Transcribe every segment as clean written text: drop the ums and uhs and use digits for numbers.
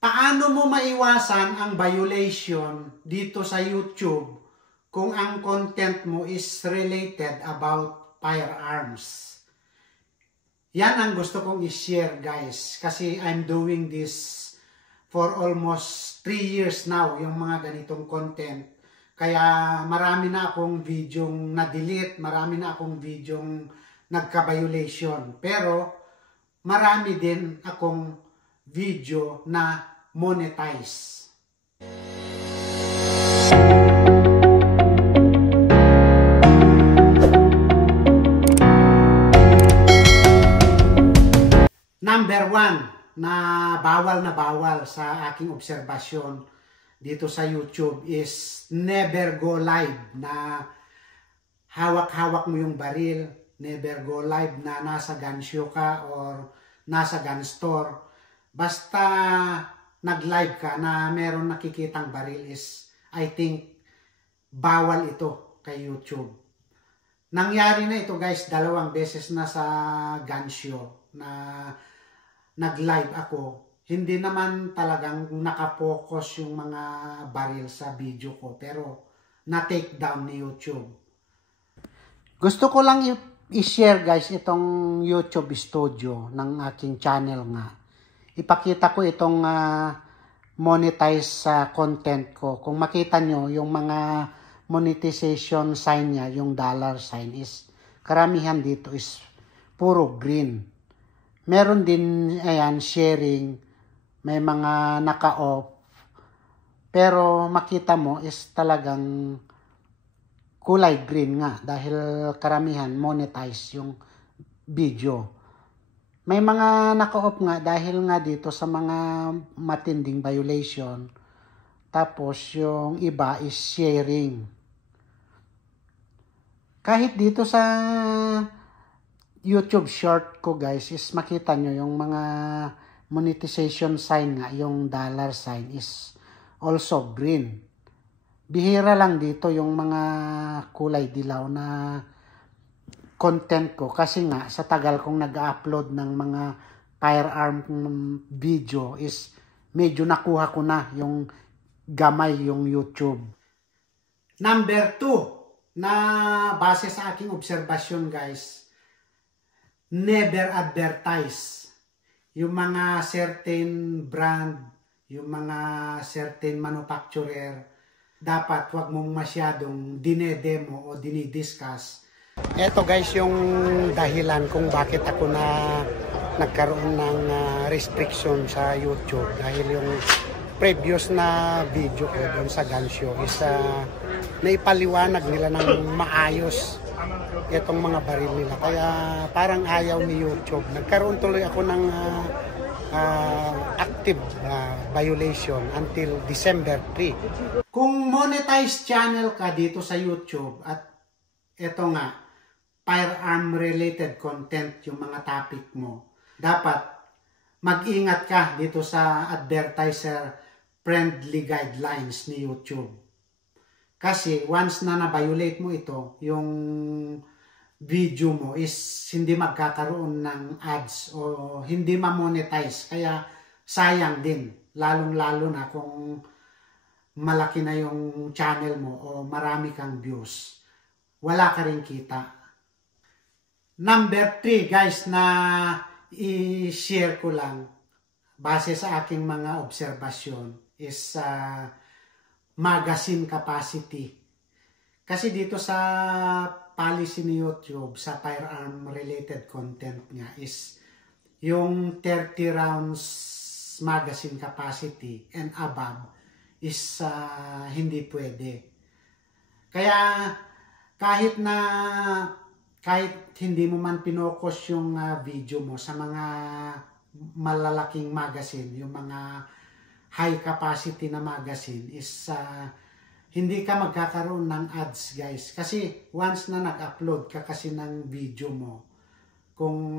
Paano mo maiwasan ang violation dito sa YouTube kung ang content mo is related about firearms? Yan ang gusto kong i-share, guys, kasi I'm doing this for almost 3 years now, yung mga ganitong content. Kaya marami na akong videong na-delete, marami na akong videong nagka-violation. Pero marami din akong video na monetize. Number 1 na bawal sa aking obserbasyon dito sa YouTube is never go live na hawak-hawak mo yung baril, never go live na nasa gun show ka or nasa gun store. Basta nag-live ka na meron nakikitang baril is, I think, bawal ito kay YouTube. Nangyari na ito, guys, 2 beses na sa gun show na nag-live ako. Hindi naman talagang nakapokus yung mga baril sa video ko, pero na-take down ni YouTube. Gusto ko lang i-share, guys, itong YouTube studio ng aking channel nga. Ipakita ko itong monetize sa content ko. Kung makita nyo, yung mga monetization sign niya, yung dollar sign is, karamihan dito is puro green. Meron din, ayan, sharing, may mga naka-off. Pero makita mo is talagang kulay green nga dahil karamihan monetize yung video. May mga naka-off nga dahil nga dito sa mga matinding violation. Tapos yung iba is sharing. Kahit dito sa YouTube short ko, guys, is makita nyo yung mga monetization sign nga, yung dollar sign is also green. Bihira lang dito yung mga kulay dilaw na content ko kasi nga sa tagal kong nag-upload ng mga firearm video is medyo nakuha ko na yung gamay yung YouTube. Number 2 na base sa aking obserbasyon, guys, never advertise yung mga certain brand, yung mga certain manufacturer. Dapat wag mong masyadong dinedemo o dinidiscuss. Eto, guys, yung dahilan kung bakit ako nagkaroon ng restriction sa YouTube. Dahil yung previous na video ko doon sa gun show is naipaliwanag nila ng maayos itong mga baril nila. Kaya parang ayaw ni YouTube. Nagkaroon tuloy ako ng active violation until December 3. Kung monetize channel ka dito sa YouTube at eto nga, firearm related content yung mga topic mo, dapat mag-ingat ka dito sa advertiser friendly guidelines ni YouTube. Kasi once na na-violate mo ito, yung video mo is hindi magkakaroon ng ads o hindi ma-monetize. Kaya sayang din, lalong-lalo na kung malaki na yung channel mo o marami kang views. Wala ka rin kita. Number 3, guys, na i-share ko lang base sa aking mga obserbasyon is magazine capacity. Kasi dito sa policy ni YouTube sa firearm related content niya is yung 30 rounds magazine capacity and above is hindi pwede. Kaya kahit hindi mo man pinokus yung video mo sa mga malalaking magazine, yung mga high capacity na magazine is hindi ka magkakaroon ng ads, guys. Kasi once na nag-upload ka kasi ng video mo, kung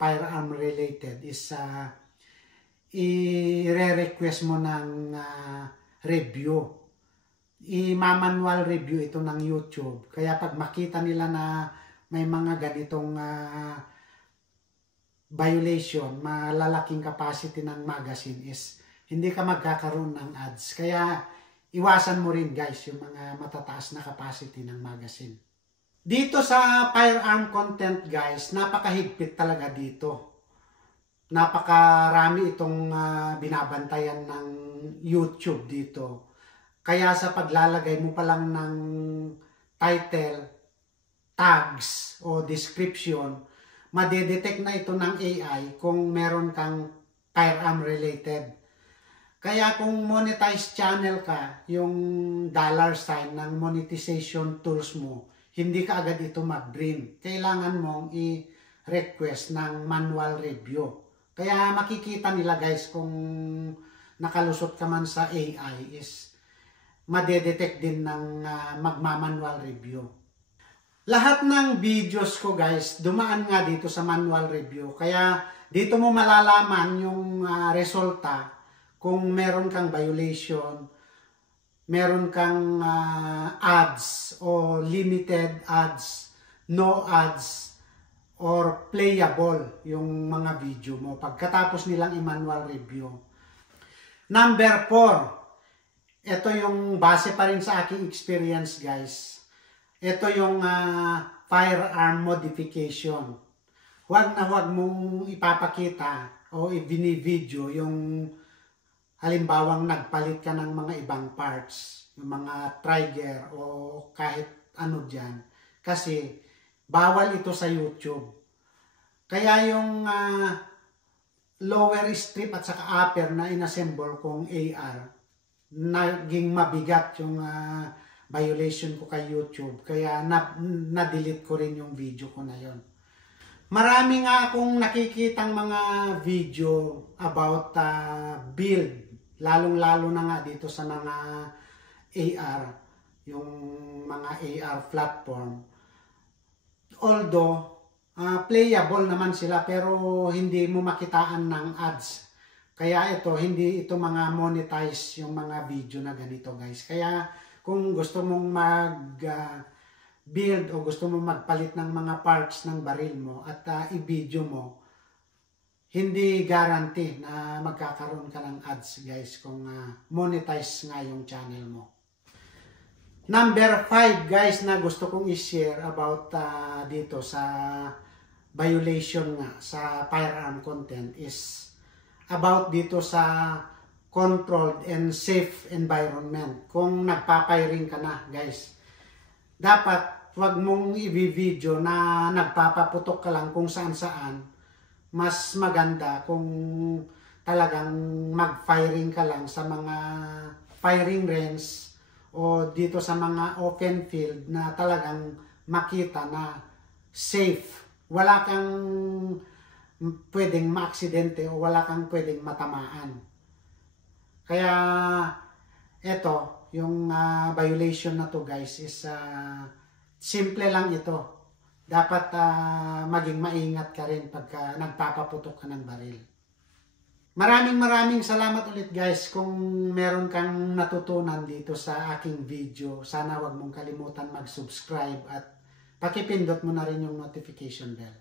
firearm related is i-re-request mo ng review. I-manual review ito ng YouTube. Kaya pag makita nila na may mga ganitong violation, malalaking capacity ng magazine is hindi ka magkakaroon ng ads. Kaya iwasan mo rin guys yung mga matataas na capacity ng magazine. Dito sa firearm content guys, napakahigpit talaga dito. Napakarami itong binabantayan ng YouTube dito. Kaya sa paglalagay mo pa lang ng title, tags o description, madedetect na ito ng AI kung meron kang firearm related. Kaya kung monetize channel ka, yung dollar sign ng monetization tools mo, hindi ka agad ito mag-bring. Kailangan mong i-request ng manual review. Kaya makikita nila guys kung nakalusot ka man sa AI is madedetect din ng magmamanual review. Lahat ng videos ko guys, dumaan nga dito sa manual review. Kaya dito mo malalaman yung resulta kung meron kang violation, meron kang ads o limited ads, no ads, or playable yung mga video mo pagkatapos nilang i-manual review. Number 4, ito yung base pa rin sa aking experience guys. Ito yung firearm modification. Huwag na huwag mong ipapakita o i-video yung halimbawang nagpalit ka ng mga ibang parts, yung mga trigger o kahit ano dyan. Kasi bawal ito sa YouTube. Kaya yung lower strip at saka upper na inassemble kong AR, naging mabigat yung violation ko kay YouTube. Kaya na-delete ko rin yung video ko na yon. Marami nga akong nakikitang mga video about build. Lalong-lalo na nga dito sa mga AR, yung mga AR platform. Although, playable naman sila pero hindi mo makitaan ng ads. Kaya ito, hindi ito mga monetize yung mga video na ganito guys. Kaya kung gusto mong mag-build o gusto mong magpalit ng mga parts ng baril mo at i-video mo, hindi guarantee na magkakaroon ka ng ads guys kung monetize nga yung channel mo. Number 5 guys na gusto kong i-share about dito sa violation nga sa firearm content is about dito sa controlled and safe environment. Kung nagpapiring ka na guys, dapat wag mong i-video na nagpapaputok ka lang kung saan-saan. Mas maganda kung talagang mag-firing ka lang sa mga firing range o dito sa mga open field na talagang makita na safe. Wala kang pwedeng maaksidente o wala kang pwedeng matamaan. Kaya eto, yung violation na to guys is simple lang ito. Dapat maging maingat ka rin pagka nagpapaputok ka ng baril. Maraming salamat ulit guys kung meron kang natutunan dito sa aking video. Sana wag mong kalimutan mag-subscribe at pakipindot mo na rin yung notification bell.